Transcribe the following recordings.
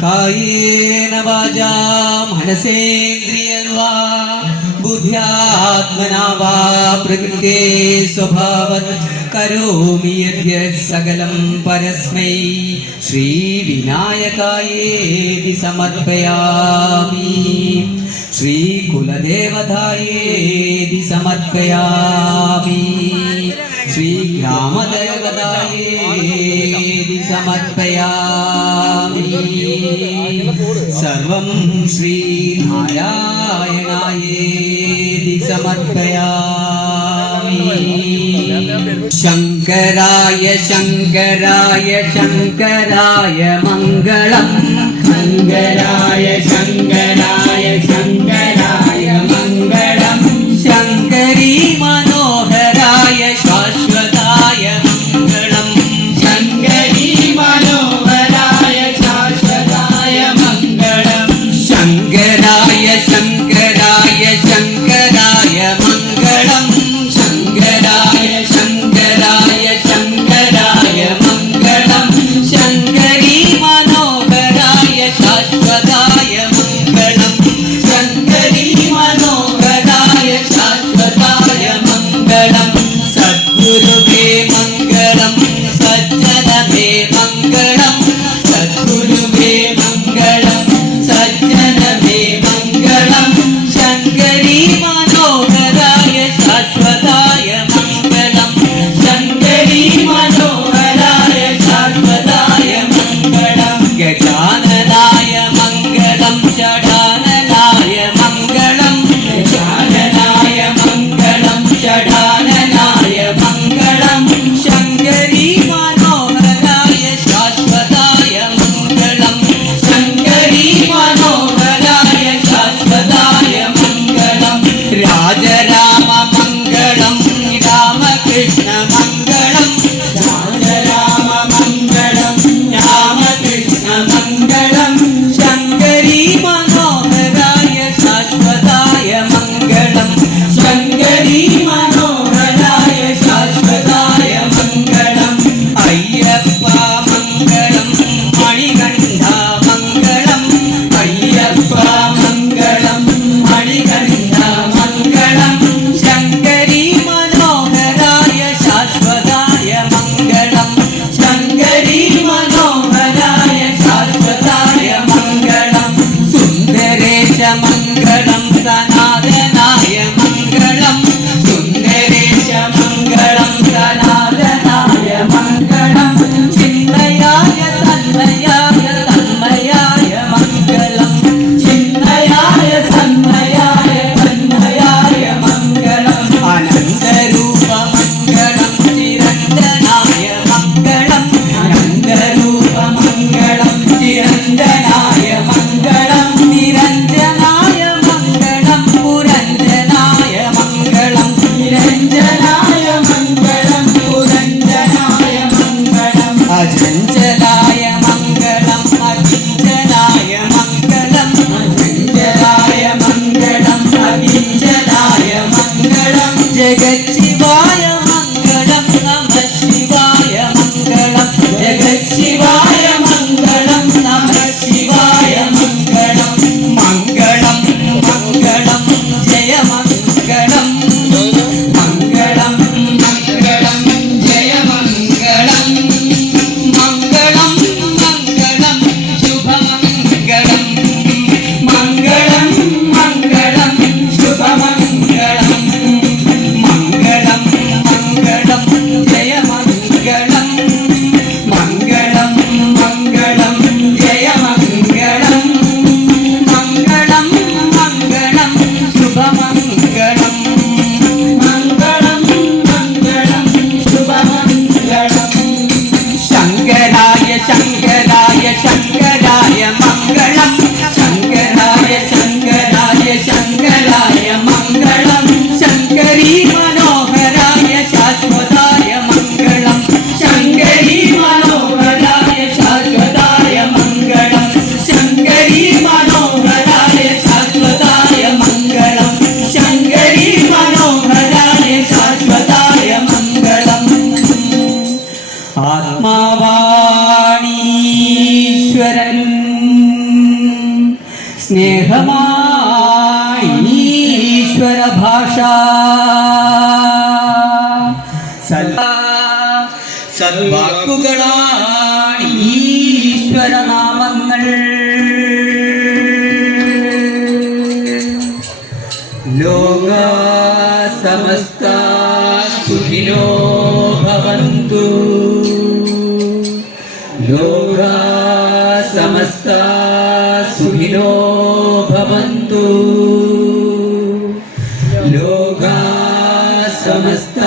കായേന വാചാ മനസേന്ദ്രിയർവാ ബുദ്ധ്യാത്മനാ വാ പ്രകൃതേ സ്വഭാവത് കരോമി യദ്യത് സകലം പരസ്മൈ ശ്രീവിനായകായേതി സമർപ്പയാമി ശ്രീകുലദേവതായേതി സമർപ്പയാമി ശ്രീഗ്രാമദേവതായേതി സമർപ്പയാമി സർവം ശ്രീനാരായണായേതി സമർപ്പയാമി ശങ്കരായ ശങ്കരായ ശങ്കരായ മംഗളം ശങ്കരായ ശങ്കരായ ശങ്കരായ മംഗളം ശങ്കരീ മനോഹരായ ശാശ്വതായ മംഗളം ശങ്കരീ മനോഹരായ ശാശ്വതായ മംഗളം ശങ്കരായ ശങ്കരായ ശങ്കരായ മംഗളം ശങ്കരായ ശങ്കരായ ശങ്കരായ മംഗളം ശങ്കരീ മനോഹരായ ശാശ്വതായ മംഗളം ശങ്കരീ മനോഹരായ ശാശ്വതായ മംഗളം സദ്ഗുരുവേ മംഗളം സജ്ജനമേ മംഗളം സദ്ഗുരുവേ മംഗളം സജ്ജനമേ മംഗളം ശങ്കരീ മനോഹരായ ശാശ്വതായ മംഗളം ശങ്കരീ മനോഹരായ ശാശ്വതായ മംഗളം ഗജാനനായ മംഗളം ഷഡാനനായ മംഗളം ഗജാനനായ മംഗളം ഷഡാനനായ മംഗളം ശങ്കരീ മനോഹരായ ശാശ്വതായ മംഗളം ശങ്കരീ മനോഹരായ ശാശ്വതായ മംഗളം രാജരാമ മംഗളം രാമകൃഷ്ണ മംഗളം രാജരാമ മംഗളം രാമകൃഷ്ണ മംഗളം ശങ്കരീ മനോഹരായ ശാശ്വതായ മംഗളം ശങ്കരീ മനോഹരായ ശാശ്വതായ മംഗളം അയ്യപ്പ മംഗളം മണികണ്ഠ മംഗളം അയ്യപ്പ മംഗളം മണികണ്ഠ മംഗളം ശങ്കരീ മനോഹരായ ശാശ്വതായ മംഗളം ശങ്കരീ മനോഹരായ ശാശ്വതായ മംഗളം സുന്ദരേശ മംഗളം സനാതനായ മംഗളം സുന്ദരേശ മംഗളം സനാതനായ മംഗളം ചിന്മയായ സന്മയായ തന്മയായ മംഗളം ചിന്മയായ സന്മയായ തന്മയായ മംഗളം അനന്തരൂപ മംഗളം ചിരന്തനായ മംഗളം അനന്തരൂപ മംഗളം ചിരന്തനായ മംഗളം നിരഞ്ജനായ മംഗളം പുരഞ്ജനായ മംഗളം നിരഞ്ജനായ മംഗളം പുരഞ്ജനായ മംഗളം അചഞ്ചലായ മംഗളം അകിഞ്ചനായ മംഗളം അചഞ്ചലായ മംഗളം അകിഞ്ചനായ മംഗളം ജഗച്ചിവായ മംഗളം നമഃ ശിവായ മംഗളം ജഗച്ചിവായ മംഗളം നമഃ ശിവായ മംഗളം മംഗളം മംഗളം ജയ മംഗളം മംഗളം മംഗളം ജയ മംഗളം മംഗളം മംഗളം ശുഭമംഗളം മംഗളം മംഗളം ശുഭമംഗളം ഈശ്വര ഭാഷ സദ്വാക്കുകളാണ് ഈശ്വരനാമങ്ങൾ. ലോക സമസ്ത സുഖിനോ ഭവന്തു. ലോക സമസ്ത സുഖിനോ ഭവന്തു. ലോക സമസ്ത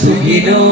സുഖിനോ